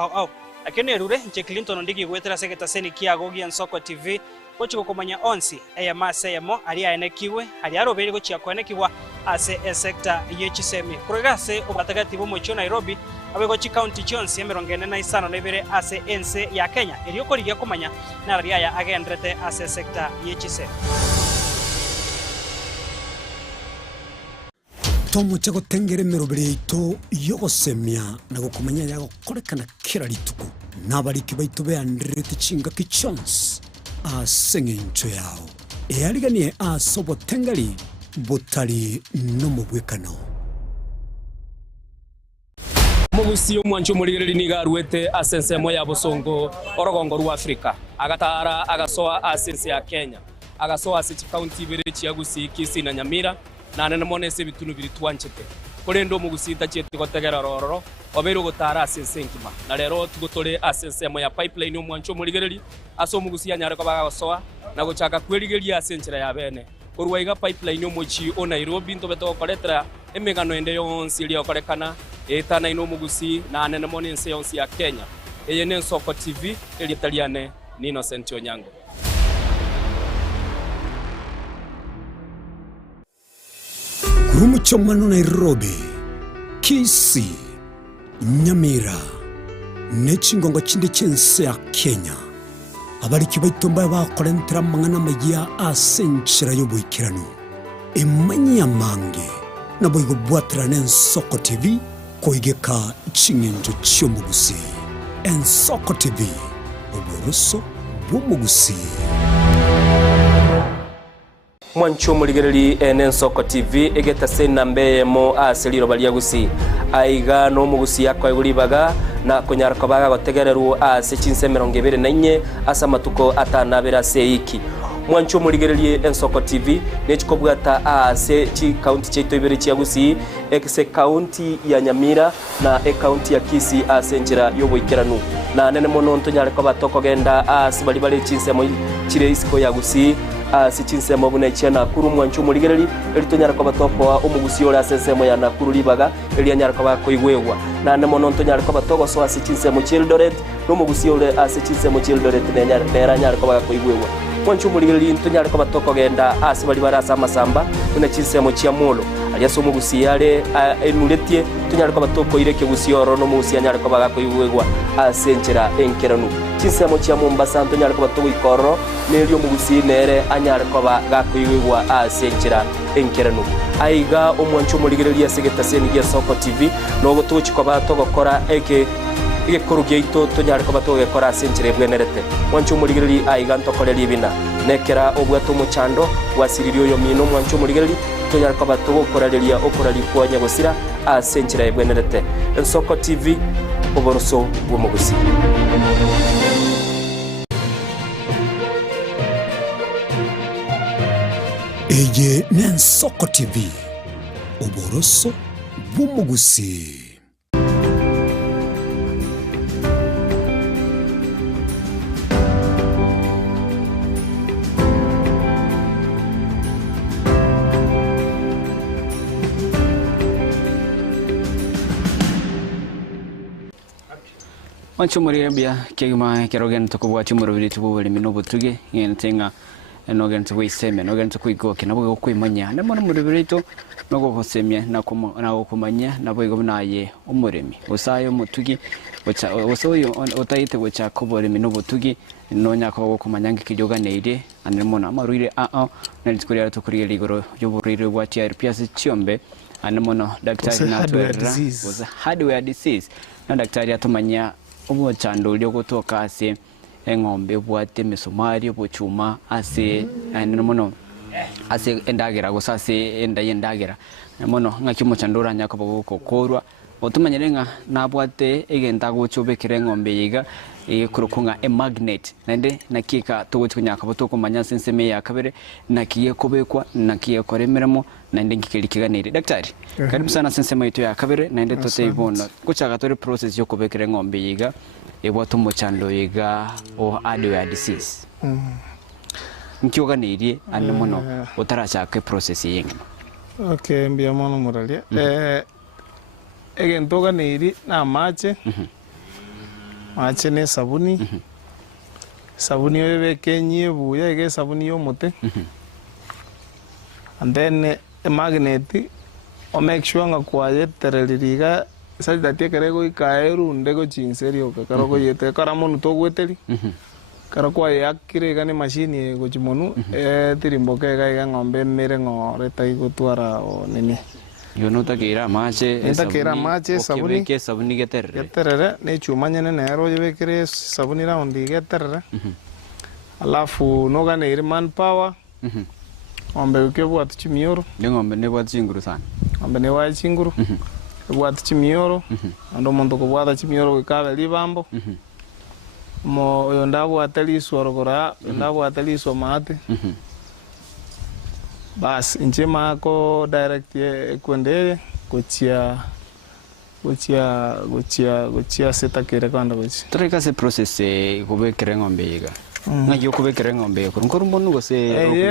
akene erure nche Clinton Ondigi gwetera seketa seni kiago Bwensoko TV gochiko komanya onsi eya maseyemo ali aenekiwe ali arobere gochia koenekiwa ase sector yechisemi kuregase obatagati bo mocho Nairobi abegochi county chonsi emerongene na isano nebere ase ense ya Kenya eriokorigia komanya na ria ya agendrete ase sector yechisemi tomuche gotengere merobere ito yogosemia na gokomanya yago korekana kira rituko nabariki baitu beandrete chinga kichons asengencho yao eariganie asobotengari botari no mubwekano mugusi omwancho murigeri nigarwete asensemo ya bosongo orogongo rwa Afrika agatara agasoa asense ya Kenya agasoa ase county bere chiagusi kisi na Nyamira na nene monese bitunu biri twanchete kurendo mugusita chete gotegera rororo obero gotara asense nkima na rero tugotore asensemo ya pipeline omwancho murigeri aso mugusi anyare ko bagasoa na gochaka kwerigeria asenchera ya bene kurwaiga pipeline omochi o Nairobi ntobeto koretera emegano ende yonsi ria korekana etana ino mugusi na anene moni nse yonsi ya Kenya. Eye ne Nsoko TV elitaliane ni Innocent Onyango. Kurumuchomano Nairobi, Kisii, Nyamira, Nechingongo chindi chense ya Kenya. Abariki baitomba bakorentera mangana magia asenchira yobuikirano. Emanya mange nabo igobwatira n'Ensoko TV koigeka chingenjo cy'omugusi. Ensoko TV oboroso bw'omugusi. Mwancho muligereri Ensoko TV egeta sena mbeyemo aseliro baliagusi aiga no mugusi yakwa iguribaga na kunyarako baga gotegereru ase chinse 24 asa matuko atanabera seiki. Mwancho muligereri Ensoko TV nechikobwata ase chi county cheito ibere chiagusi ekse county ya Nyamira na county ya Kisii ase njira yoboikeranu na nene mono ntonyareko batoko genda ase bali chinse mo chire isiko yagusi sichinse mabune chia Nakuru. Mwancho muligereri elitonyara kwa batoko wa umugusi ora sensemo ya Nakuru libaga elianyara kwa koigwewa na nemono ntonyara kwa batoko so asichinse mu Childoret no mugusi ora asichinse mu Childoret neranyara kwa koigwewa. Mwancho muligereri ntonyara kwa batoko genda asibali barasa masamba una chinse mu Chiamolo aliaso mugusi yale enuletie tonyara kwa batoko ireke gusi oro no mugusi anyara kwa koigwewa asenchera enkeranu chinse mu Chiamomba ntonyara kwa batoko ikoro nelio mugusi nere anyara kwa gakoigwa asenchera enkeranu aiga omwancho muligereri asegeta seni ya Nsoko TV no gotuchi kwa batoko kora eke korugeito tonyara kwa batoko gekora asenchera bwenerete. Mwancho muligereri aiga ntokoreri bina nekera obwato muchando wasiririo yo mino. Mwancho muligereri tonyara kwa batoko korareria okorari kwa nyagosira asenchera bwenerete. Nsoko TV oboroso bw'omugusi. Eye n'Ensoko TV oboroso bw'omugusi. Mwancho mulirebia kegima kerogen tukubwachi murubiri tubuli minobo tuge ngentenga nogen tuwiseme nogen tukuigoke nabo kwimanya nemono murubirito nogo kosemye na kumanya nabo igobnaye umuremi usayo mutugi usoyo utaite wacha kobore minobo tugi nonya ko kumanya ngikijoga neire anemona amaruire nalitikuria tukuriye ligoro yoburire bwati RPS Chiombe anemono daktari na was hardware disease na daktari atumanya umuchando ulio kutoka ase engombe bwate misumari buchuma ase anemono ase endagera gusase endagera mono ngaki muchandura nyako bokokorwa otumanyerenga nabwate egenda guchubekire ngombe yiga kurukunga magnet nende nakika tugutunyaka botoko manya senseme ya kabere nakiye kubekwa nakiye koremeramo nende ngikirikiganire. Daktari karibu sana senseme yetu ya kabere nende tote ibona kuchaka tore process yo kubekire ngombe yiga ebwatu muchando yiga o hardware disease nkiyoganire anemono utarachaka process yinga. Okay, mbia mono muralia egentoga niri na mache mache ne sabuni sabuni yobeke nyebuya ege sabuni yomote and then a magnet o make sure nga kwaye tereririga sajda tekere go ikaeru ndego chinserio kakaro go yete karamonu to gweteri karo kwaye akire gane machine go chimonu tirimboke ga ngombe mere ngore tai gutwara o nini yo nota que era mache sabuni que sabuni geterere ne chumanya ne nero yebekere sabuni raundi geterere alafu noga ne man power ombe ke bwat chimioro ngombe ne bwat chinguru sana ombe ne wa chinguru bwat chimioro ando mondo ko bwat chimioro ka beli bambo mo yonda bwat ali sorogora yonda bwat ali somate bas inchema ko direct ye kwendele gochia seta kere kwanda gochi treka se process kubekere ngombe yiga Ngayo kubekere ngombe kuru monu gose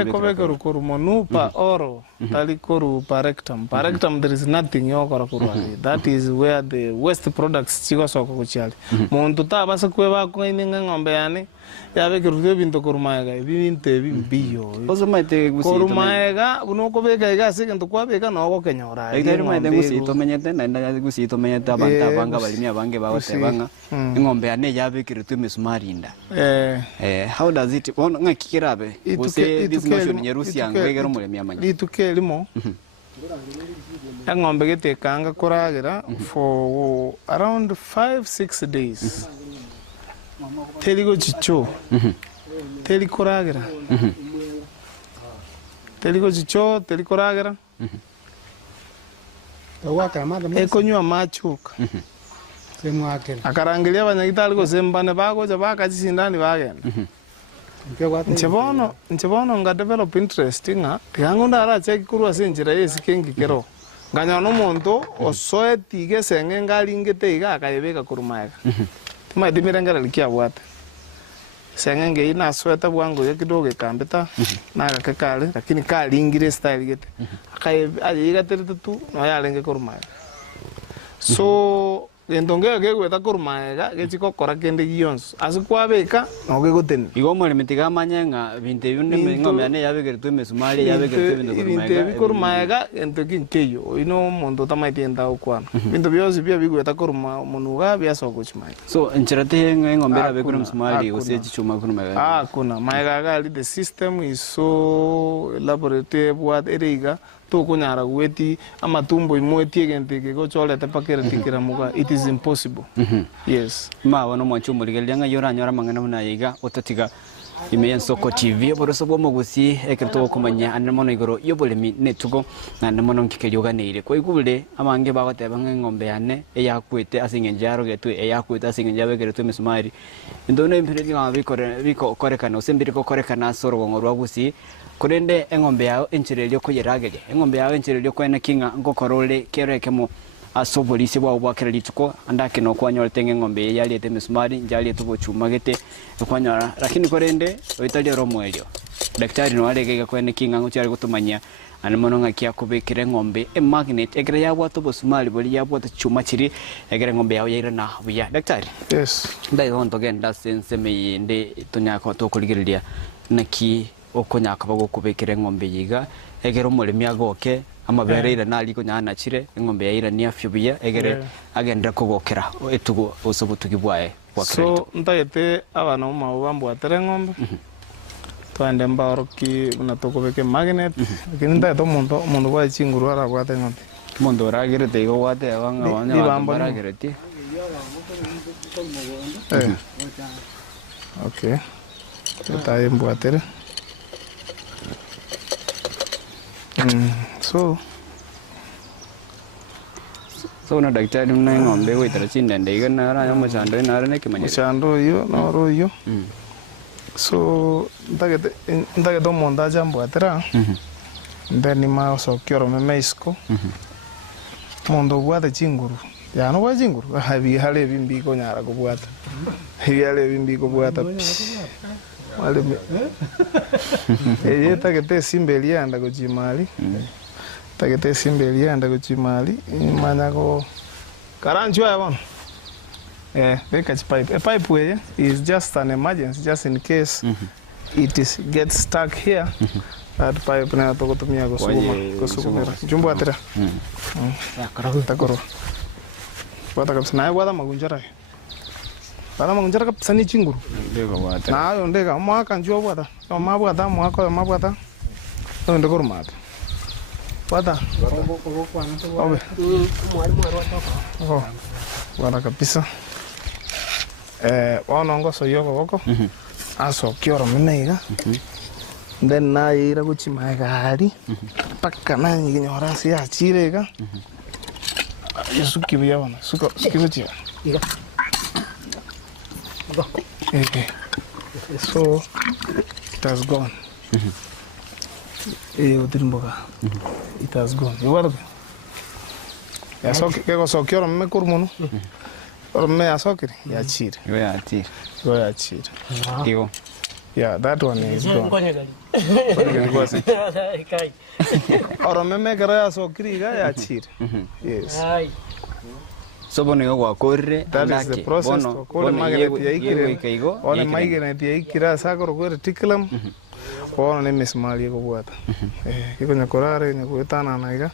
kubekere kuru monu pa oro tali kuru pa rectum. Pa rectum there is nothing yokora kuru. That is where the waste products chigo soko kuchali. Muntu ta basa kweba ko ininga ngombe yani yabe kiruke binto kuru maega binte biyo. Ozo maite gusi kuru maega uno kubeka igasi kintu kwabeka no go kenyora. Egere maite gusi to menyete na gusi to menyete abanta banga balimya bange bawote banga ngombe ane yabe kirutu mismarinda. How does it ngakikirabe use this notion nyerusi angwegero mulemi amanya ituke limo ngombe getekanga kuragira for around 5-6 days teligo chicho teli kuragira teligo chicho teli kuragira ekonywa machuka akarangilia abanyagitari gose mbane bagoja bakachisindani bagenda nchebono nga develop interest nga tigango ndara check kurwa senjira yesi kengi kero nganya no muntu osoe tige senge ngalingete iga akayebeka kurumaega tima dimirengera likia bwate senge nge ina sweta bwango yekidoge kambeta na kakale lakini kalingire style gete akayiga teretu no yalenge kurumaega so endonge gegweta kurumaega gechiko kora kende giyons asikwabeka no gegoteni igo muri mitiga manyenga binte bine ngombe ane yabegertu mesumari yabegertu bintu kurumaega ento kinkeyo ino mondo tamaitienda ukwana bintu byose bya bigweta kurumaga byasokuchimai so nchirate ngombe rabekuru mesumari usechi chuma kurumaega kuna maega gali the system is so elaborate what eriga kunyara gweti amatumbo imweti egenteke gochorete pakere tikira muga it is impossible. Yes ma no mwanchu murigelia nga yoranyora mangana muna yiga otatiga Imeyen Soko TV boroso bwo mugusi ekerto kumanya anamono igoro yobolemi netugo na namono nkikeyoga neire ko igule amange bagoteba ngombe yane eyakwete asingenjaro getu eyakwete asingenjabe geretu misumari ndone impiredi ngabikore biko korekana usembiri ko korekana soro ngorwa gusi kurende engombe yao enchirelyo ko yeragege engombe yao enchirelyo ko ena kinga ngokorole kerekemo asobolisi bwa bwakira lituko andake no kwanyora tenge ngombe yali ete misumari njali etubo chumagete kwanyora lakini korende oitali romwelyo daktari no alege ko ene kinga ngochari gutumanya anamono ngakia kubekire ngombe e magnet egere yabwa to bosumali boli yabwa to chuma chiri egere ngombe yawo yaira na buya daktari. Yes ndai honto genda sense meyinde tunyako to kuligiriria naki okonyaka bago kubekire ngombe yiga egere umulimi agoke amabereira nali ko nyana chire ngombe yaira ni afyubiya egere agenda kugokera etugo osobutugi bwae kwakira so ndayete abana mu bambo atere ngombe twande mboroki natokobeke magnet lakini ndayete umuntu bwa chinguru ara kwate ngombe umuntu aragere tego wate abanga abanya baragere ti okay taye mbwatere so na daktari mna ngombe witara chinda ndega nara ya machando nara ne kimanya machando yo noro yo so ndagete monda jambo atera ndani ma so kyoro memeisko mondo bwata chinguru ya no bwa chinguru habi hale bimbi ko nyara ko bwata habi hale bimbi ko bwata wale tagete simbelia anda ko chimali tagete simbelia anda ko chimali manya ko karancho ya bana beka pipe a pipe way is just an emergency just in case it is gets stuck here that pipe na to kutumia ko sugumera jumbo atera takoro bata kabisa na bwada magunjara bana magunjara kabisa ni chinguru ndego bwata na yo ndega mwaka njua bwada ma bwada mwaka ma bwada ndo ndego rumata bwada obe bwana kabisa wanongo so yoko woko aso kioro mineiga then na ira kuchima gari paka na nyinyora si achirega yesuki biyabona sukibutia so it has gone utimboga it has gone igual ya soki kego sokioro mekurmuno or me asokiri ya chire yo ya chire yo ya chire digo Yeah, that one is gone. Oro meme kara ya sokiri ga ya chiri. Yes. So bono yo gwakorire that is the process to call magnet ya ikire. Ona magnet ya ikira sakoro gore tiklam. Ona ne mismali ko bwata. Kiko nyakorare nyakuetana naiga.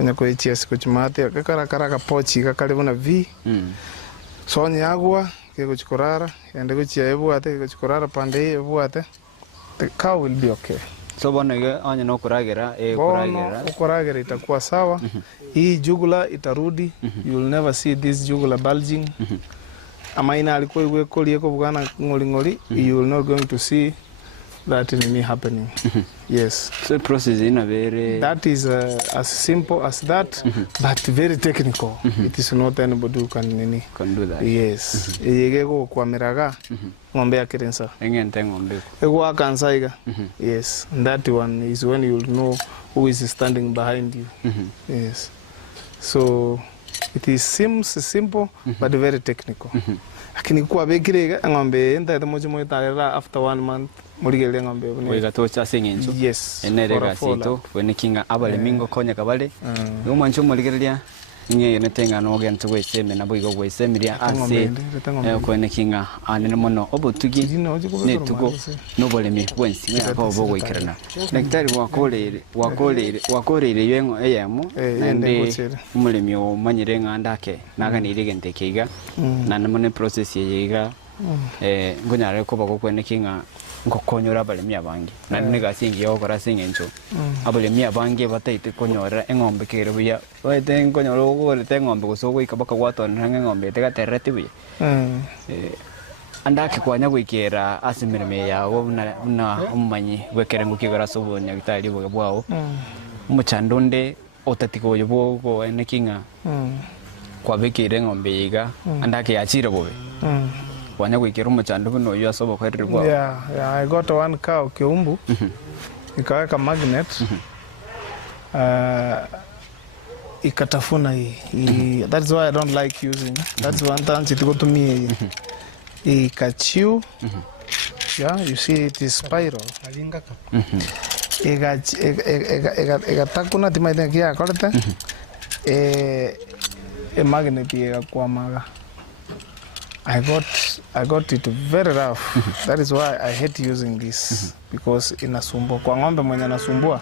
Nyakoechies ko chimate kakara ka pochi ka karibu na V. So nyagwa kiko chikorara ende ko chia ebwate kiko chikorara pande ebwate. The cow will be okay. So bono yo anya no kuragera kuragera itakuwa sawa. Hii jugular itarudi. You will never see this jugular bulging. Amaina alikuwa iwe koli ko bugana ngoli you will not going to see that in me happening. Yes. So process in a very that is as simple as that, but very technical. It is not anybody who can do that. Yes. Yege go kwa miraga ngombe akirensa. Engente ngombe. Ego akansaiga. Yes. And that one is when you know who is standing behind you. Yes. So it seems simple but very technical. Lakini kwa bekire ngombe enda mojo moitarera after 1 month murigele ngombe bune. Wega tocha singinzo. Yes. Enerega sito wene kinga abale mingo konya kabale. Umancho murigelia nge netenga no gen to weseme na boigo wesemiria ase kwene kinga anene mono obutugi ne tugo no bolemi wensi ya ko bogo ikirana. Daktari wakorere yengo eyamo nande umulemi o manyire ngandake naga ni rigente kiga na namone process yega ngonyare ko bogo kwene kinga ngokonyora abalemi abangi na niga singi yokora singencho abalemi abangi bataite konyora engombe kere buya wete nkonyora ogore tengombe gusogwe ikabaka gwatona ngombe tegaterete buya andake kwanya gwikera asimirime yawo na umanyi gwekere ngukigora sobonya gitari bwo bwao umuchandonde otatiko yobo ene kinga kwa bekire ngombe yiga andake yachire bobe wanya gwikira umuchandu buno yo asobo kwere bwao. Yeah, I got one cow Kiumbu. Ikaweka magnet. Ikatafuna hii. That's why I don't like using. That's one time it go to me. Ikachiu. Yeah, you see it is spiral. Ikatakuna timaide kia korete. Magnet kwa maga. I got it very rough. That is why I hate using this because inasumbua kwa ngombe mwenye anasumbua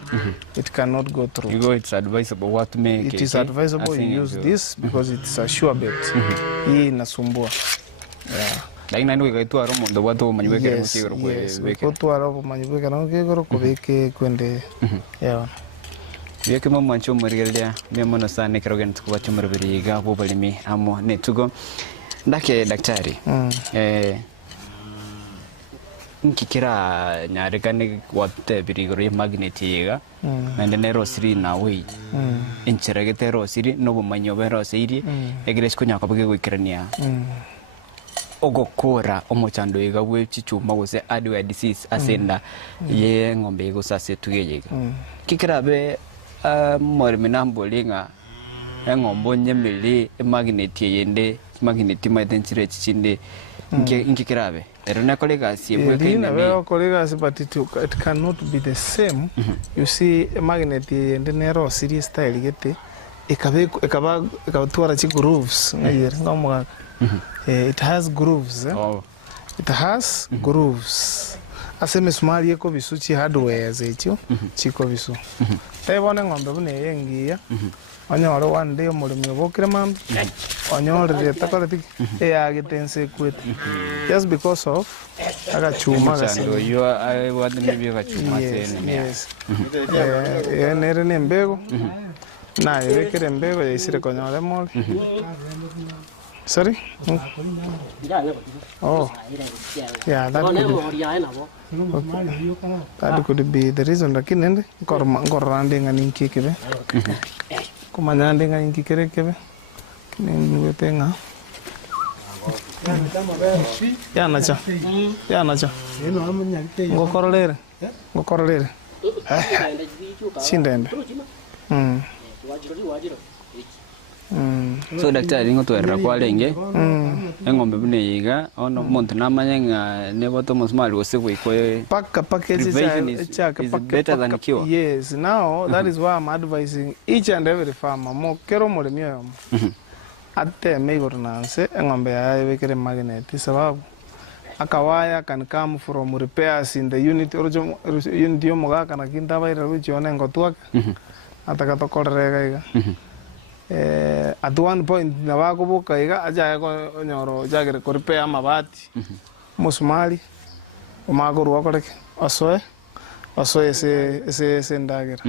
it cannot go through. It's advisable what to make. It is advisable you use this because it's a sure bet. Hii inasumbua. Yeah. Lakini ndio ikaitwa romo ndo watu manyibeke mukigoro kwa weke. Watu romo manyibeke na mukigoro kwa weke kwende. Yeah. Yeke mo mancho murigelia memono sana kirogen tukuba chumurubiriga bobalimi amo netugo. Ndake daktari nkikira nyarekane wate birigoro magnet yiga nande nero siri na we incheragete ro siri no bumanyo bero siri egres kunya kabage gwikirania ogokora omochando yiga we chichuma gose adwa disease asenda ye ngombe gusase tugeyiga kikira be morminambo linga engombo nyemeli magnet yende magnet maitenchire chichinde nkikirabe erona kolega siebwe kaine be kolega but it cannot be the same. You see a magnet yende nero serious style gete ikaba chi grooves ngayere ngomuga it has grooves it has grooves aseme small yeko bisuchi hardware zecho chiko bisu ebone ngombe bune yengiya onyoro one day omulimi obokire mambi onyorire takoreti eyagitense kwete just because of agachuma gasendo yo wadne bigachuma sene yes nere nembego na yekere mbego yisire konyore mol sorry oh yeah that could be the reason lakini ngorrande ngani kikebe kumanyande ngani kikerekebe kinenwe penga ya nacha ngokorolere sindende so daktari ngotwerera kwa lenge engombe bune yiga ono muntu namanya nebo Thomas Mali osekwe paka package is better than cure. Yes, now that is why I'm advising each and every farmer mo kero mulimi yo ate meigor nanse engombe ya wekere magnet sababu akawaya can come from repairs in the unit unit yo moga kana kinta baira ruchione ngotwak atakatokorega iga at one point na wakubuka iga aja ko nyoro jagere ko repair mabati musumali umaguru wakoreke osoe ese ndagera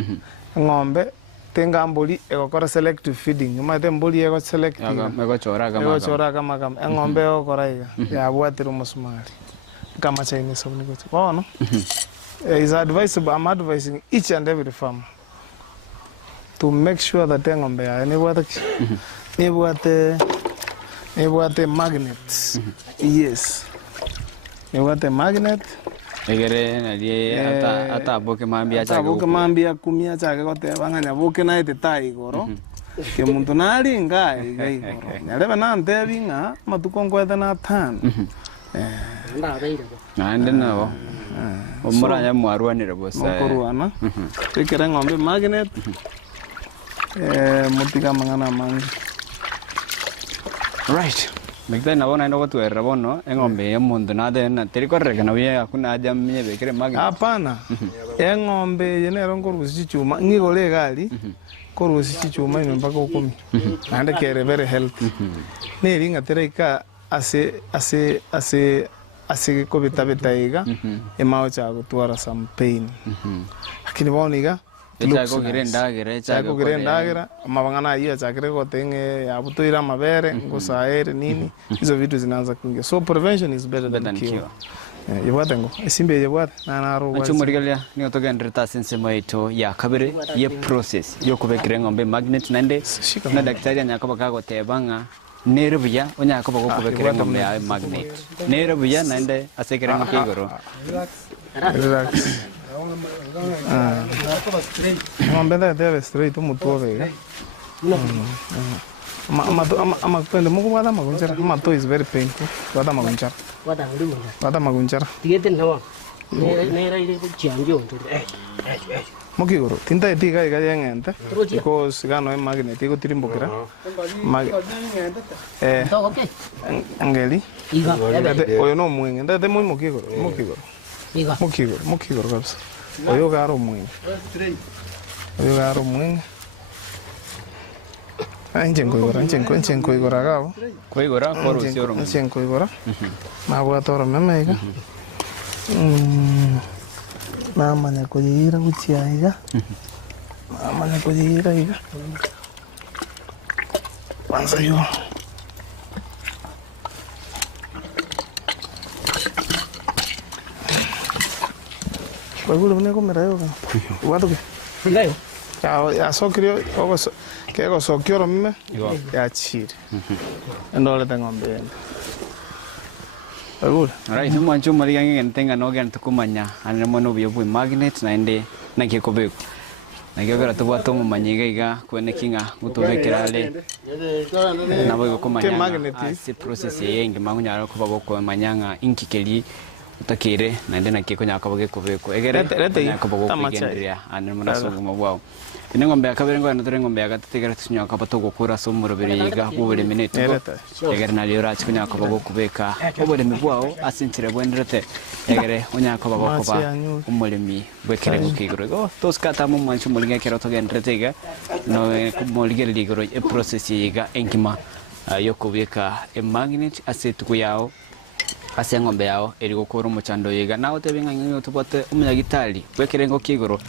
ngombe tenga mboli egokora selective feeding nyuma te mboli ego select ego chora kama ngombe ogokora iga ya bwatiro musumali kama Chinese so niko bono is advisable. I'm advising each and every farmer to make sure that ngombe ya ni bwate magnet. Yes, ni bwate magnet egere na die ata boke mambia chake boke mambia kumia chake gote banganya boke na ite tai goro ke muntu nali ngai goro nyareba na ndebinga matukonkwete na tan nande nabo omuranya mwarwanire bose mokorwana tekere ngombe magnet mutika mangana mangi right. Mikta nabona ndo gotwerera bono engombe ya mundu nade na terikorreka na biya kuna aja mye bekere magnet. Hapana. Engombe yenero ngorusi chuma ngigole gali korusi chuma ino mpaka 10. Ande kere very healthy. Ne ringa tereka ase ko beta iga emao cha gutwara some pain. Lakini boniga Chako kirendagera amabangana hiyo chakire gotenge yabutoira mabere ngusaere nini hizo vitu zinaanza kuingia, so prevention is better than cure. Yebwatengo esimbe yebwate na ro wacho murigalia ni otogendreta sense moito ya kabere ye process yo kubekire ngombe magnet nande na daktari anyakaba kagotebanga nerebuya onyakaba kubekire ngombe ya magnet nerebuya nande asekere ngikigoro relax. Ngombe debe straight umutuo bega. Ama kwende mugo wada magunjara. Mato is very painful. Wada magunjara. Wada magunjara. Tigete nawa. Nera ile kuchanjo ndo. Mukigoro tinta etiga iga yengente because gano e magnet iko tirimbukira. Angeli. Iga. Oyo no mwenge ndate muy mukigoro. Mukigoro kabisa. Oyo garo mwenge. Enchenko igora gao. Koigora korusi oro. Enchenko igora. Mabwa toro memega. Mama ne kujira kuchia iga. Mama ne kujira iga. Panza yo. Bagulu bune komera yo. Watu ke. Ngayo. Ya sokrio ogo kego sokioro mime ya chiri. Ndole tengombe. Bagulu. Alright, mwancho mali ngentenga no gen tukumanya anemo no byo magnet na ende na kikobeku. Na kigera tubwato mu manyiga iga kwene kinga gutubekirale. Na bwo kumanya si process yenge magunyara kuba boko manyanga inkikeli utakire na ende na kiko nyakabage kubeko egere nyakabage kugenderia anemo nasungu mabwao. Ngombe akabere ngo ndore ngombe agategera tunya akabato gukura so murobere yiga bubure minute egere na liora chikunya akabago kubeka obure mibwao asintire bwenderete egere onya akabago kuba umulimi bwekere gukigoro toskata mu manchu mulinga kero togendrete yiga no kumuligere ligoro e process yiga enkima yo kubeka e magnet asetu yao ase ngombe yao eri gukura umuchando yiga naho tebenga nyo tubote umunyagitali bwekere ngo kigoro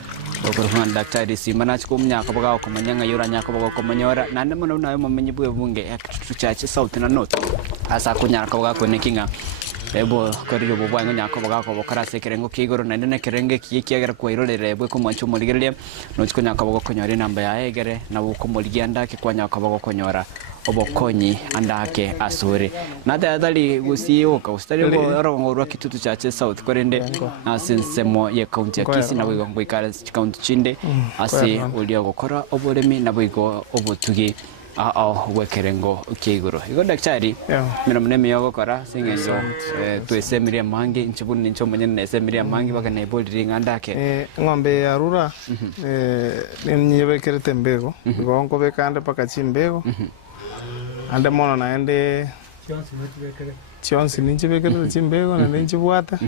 okoro daktari simana chiko myaka baga ko manyanga yura nyaka baga ko manyora nande mono nayo mumenye bwe bunge tuchache south na north asa kunyara ko baga ko nekinga ebo koriyo bubwango nyaka baga ko bokara sekerengo kigoro nande ne kerenge kiyekiyagera ko irolere bwe ko mancho muligere no chiko nyaka baga ko nyore namba ya egere na buko muligenda ke kwa nyaka baga ko nyora obokonyi andake asore nada adali gusiyoka ustari ngo ro kitutu chache south korende asensemo ye county ya Kisii na bwigo ngwikara county chinde ase ulio gukora oburemi na bwigo obutugi gwekerengo kiiguru igo daktari mino muneme yogo kora singenjo twesemiria mangi nchibuni ncho mwenye nesemiria mangi baka na iboli ngandake ng'ombe ya rura ninyebekerete mbego gongo bekande paka chimbego ande mono naende chionsi ninchibekerete chimbego na ninchibwata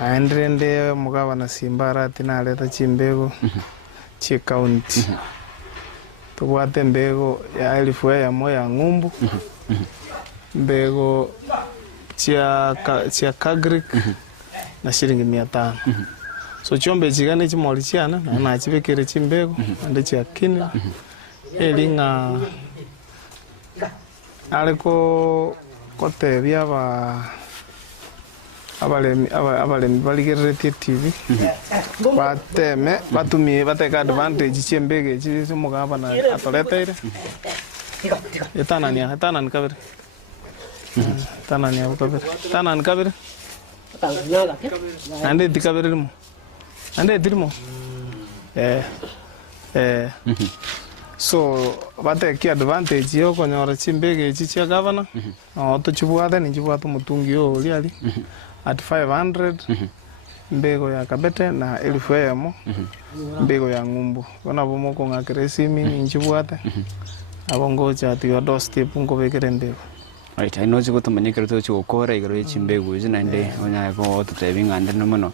aendrende mugaba na simbara tinaleta chimbego chi county tubwate mbego ya elfu ya moya ng'umbu mbego chia kagrik na shilingi 500 so chombe chigane chimoli chiana na chibekere chimbego ande chia kini elinga aliko kote byaba abalemi baligerete TV bateme batumie bateka advantage chiembege chiri mugaba na atoletere etanania kabere tanani kabere ande tikabere limo ande dirimo so bateki advantage yo konyora chimbege chichia governor oto chibuada ni chibuatu mutungi yo liali at 500 mbego ya kabete na 1000 mbego ya ng'umbu bona bomo ko ngakresimi nchibwate abongo cha tiyo dostep ngo bekere mbego right I know chigo tumanyekero to chokora igoro chimbego zinande onya ko tutebi ngande no mono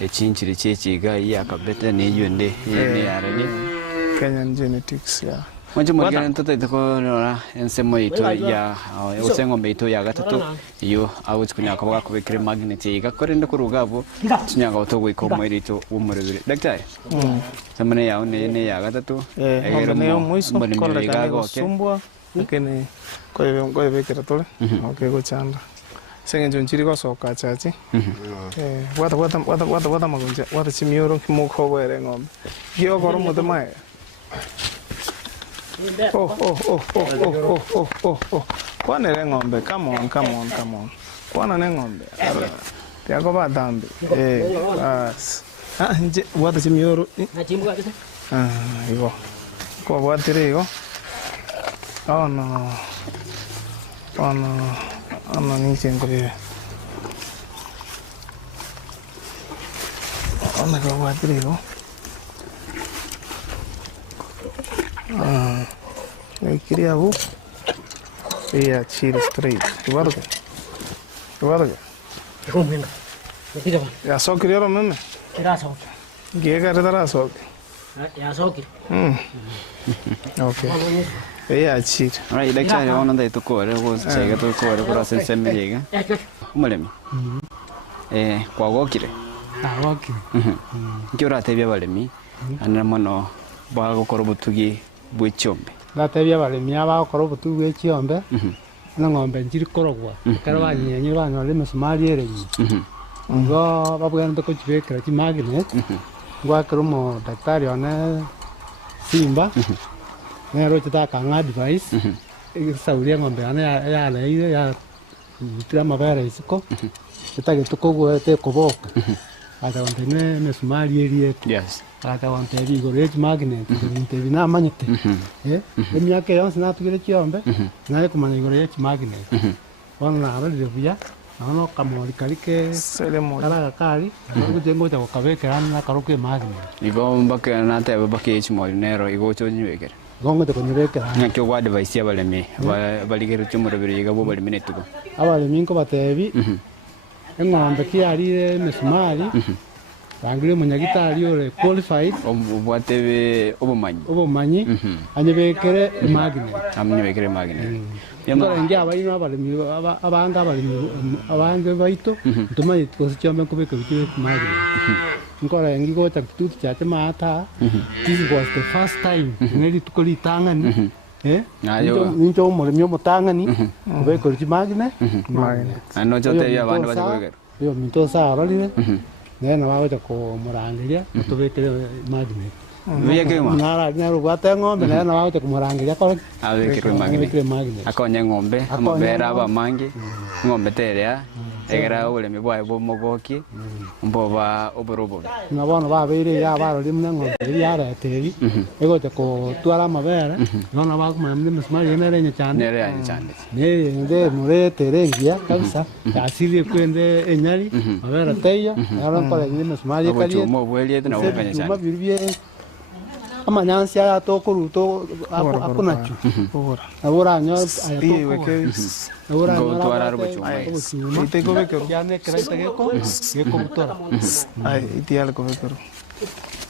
echinchiri chechiga ya kabete ne yonde ne arani Kenyan genetics ya Mwancho mwagana ntoto itako nora ensemo ito ya usengo mbeito ya gatatu iyo awo tikunya kabaga kubekere magnet yiga korende kurugabo tunyanga otogwe ikomwe ito umurebire daktari samane yawo ne ya gatatu egero ne muiso koreka go sumbwa kene ko bekere tole okay go chanda sengenjo nchiri go soka chachi wata magunja wata chimioro kimoko bwere ngombe giyo goro mutema Oh. Kwana le ngombe, come on. Kwana ne ngombe. Pia ko ba dambe. Nje wata chimioro. Na chimbuka kisa. Igo. Ko bwatire igo. Oh no ni chengore. Ona ko bwatire igo. Queria o ia tira straight. Guarda. Comendo. Aqui já. Ya só queria o mesmo. Era só. Que cara só. Ya só que. Okay. Ia tira. Right, daktari ona ndai tukore go chega tukore kura sense mega. Umulemi. Kwa gokire. Gokire. Nkiura tebya balemi. Ana mono ba gukora butugi bw'icyombe batebya balemi abakora obutugi bw'icyombe na ng'ombe njiri korogwa kare banyenye bana le mesumari erenyi ngo babwena to kuchibekera chi magnet ngwa kromo daktari ona simba nero chitaka nga device sauria ng'ombe ana ya leire ya tira mabere isiko chitake tukogwe te koboka ata ontene mesumari eriete yes ata ontene igore chi magnet intebi na manyite emyaka yonse natugire chiombe naye kumanya igore chi magnet ona abali buya ano kamori kalike karaga kari kujengo ta kabekera na karoke magnet igo mbaka na tebe bake chi mori nero igo chonyibekera gongo te konyibekera ngakyo gwa device yabaleme baligero chumurabire igabo bali minetugo abalemi nko batebi eng'ombe kiarire mesumari bangire munyagitari ore qualified obwatebe obumanyi anyebekere magnet amnyebekere magnet yamba ngi abayino abalimi abange baito tumanyi twosichombe kubeka bikire magnet nkora ngi go takitutu chate mata this was the first time neli tukoli tangani ninjo umurimi omutangani kubeka magnet ano chote ya bandu baje yo minto sa aralire nena baje ko murangiria tubekere magnet Vya kema. Nara bwate ng'ombe na na wate kumurangiria ko. Abekirwe magine. Akonye ng'ombe amabera abamangi. Ng'ombe terea. Egera ulemi bwae bomogoki. Mboba oborobo. Na bono babeire ya baro limwe ng'ombe ya reteri. Ego te ko twara mabera. Nona ba kuma msumari nere cyane. Nere cyane. Ne nde murete rengia kabisa. Asili kwende enyari. Mabera teya. Ara kole msumari kali. Mo bweli na ubanya cyane. Mabiribye amanyansi ya tokuruto akunacho. Abura nyo ayatoko. Abura nyo twara rubuchuma. Iteko bekero. Yane kraita geko. Geko mutora. Ai itial ko bekero.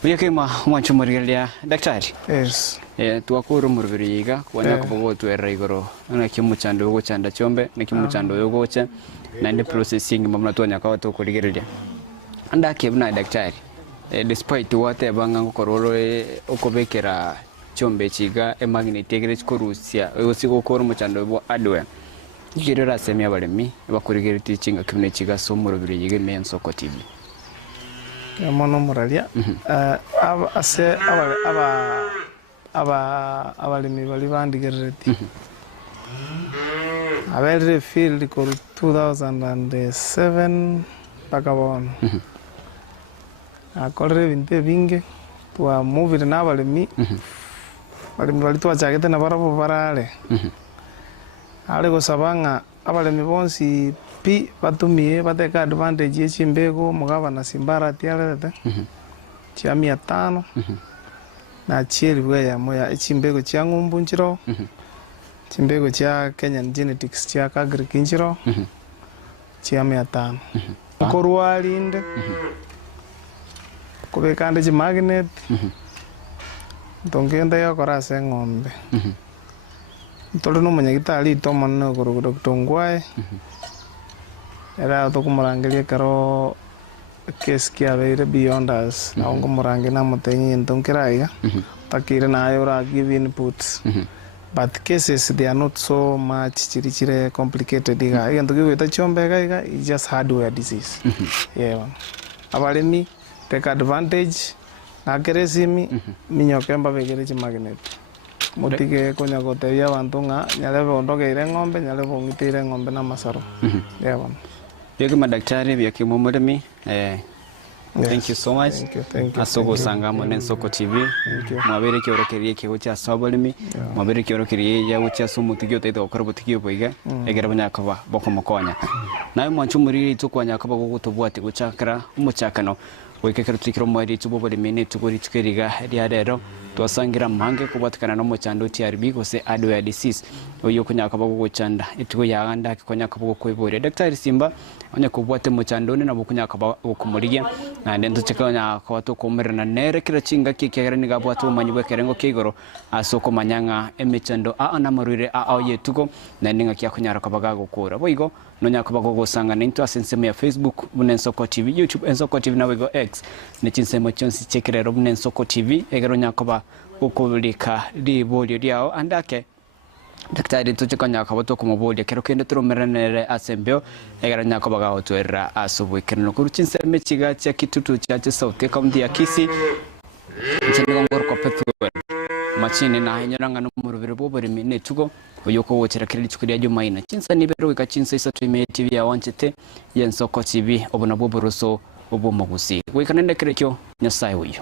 Vya kema mwancho murigelia daktari. Yes. Tuakuru murubiriga kwanya kubogo twera igoro. Na kimuchando yogo chanda chombe na kimuchando yogo cha na ndi processing mamna tonya kwa to kurigelia. Anda kebna daktari. Despite whatever ngango kororo okobekera chombe chiga emagnetic korusia osigo koro muchando bo adwe girera semya balemi bakurigera teaching akimne chiga somoro birige men soko TV mono moralia ase abalemi bali bandigereti abere field ko 2007 pakabon akorre binte binge twa movie na balemi bali twachagete na barabo barale ale go sabanga abalemi bonsi pi batumie bateka advantage yechimbego mugaba na simbara tiarete chia 500 na chirwe ya moya echimbego chia ngumbu nchiro chimbego chia Kenyan Genetics chia Kagri kinchiro chia 500 korwalinde kubekande chi magnet tongenda ya korase ng'ombe tolo no munyagitari tomono koro Dr. Ngwae era to kumurangeria karo case kia beire beyond us na ngumurange na mutenyi ntonkiraiga takire na ayora give inputs but cases they are not so much chirichire complicated iga ento kiweta chombe iga it's just hardware disease yeah abalemi take advantage na keresimi minyokemba begere chi magnet motige konya goteria bantu nga nyale bondogeire ng'ombe nyale bongitire ng'ombe na masaro yeah Yeke madaktari vya kimomodemi thank you so much. Thank you. Asoko sangamo Nensoko TV. Mwabere kiorokerie kigocha sabalimi. Mwabere kiorokerie ya ucha sumutigyo teto okorobotigyo boiga. Egera banyakaba bokomokonya. Nayo mwanchumuriri tukwanya kaba gutobwate guchakara umuchakano. Wekekero tukiro mwari tubobole mene tukori tukeriga rero twasangira mange kubatikana no muchando TRB gose adware disease oyo kunya kaba guchanda itugo yaganda konya kaba kwebore Dr. Simba onya kubwate muchando ne nabo kunya kaba okumurigia na ndento chekanya kwa to komerana nere kira chinga kikera ni gabwate umanyi bwekerengo kigoro asoko manyanga emechando na marure yetugo na ninga kya kunya kaba gukura boigo nonya kaba gusanga ninto asensema ya Facebook Nensoko TV YouTube Nensoko TV na wego X ne chinsemo chonsi chekerero Nensoko TV egero nyakaba ukulika libolyo lyao andake daktari tuchikanya kabato kumubulya kero kende turomeranere asembyo egara nyakaba ga otwera asubwe kirino kuruchinseme chiga cha kitutu cha South County ya Kisii nchengo ko petwe machine na hinyaranga no murubiro bobore mine tugo uyoko wochera kirili chukuri ajumaina chinsa nibero ikachinsa isatu ime TV ya wanchete Nensoko TV obona boboroso obo magusi wekanende kirekyo nyasaye uyo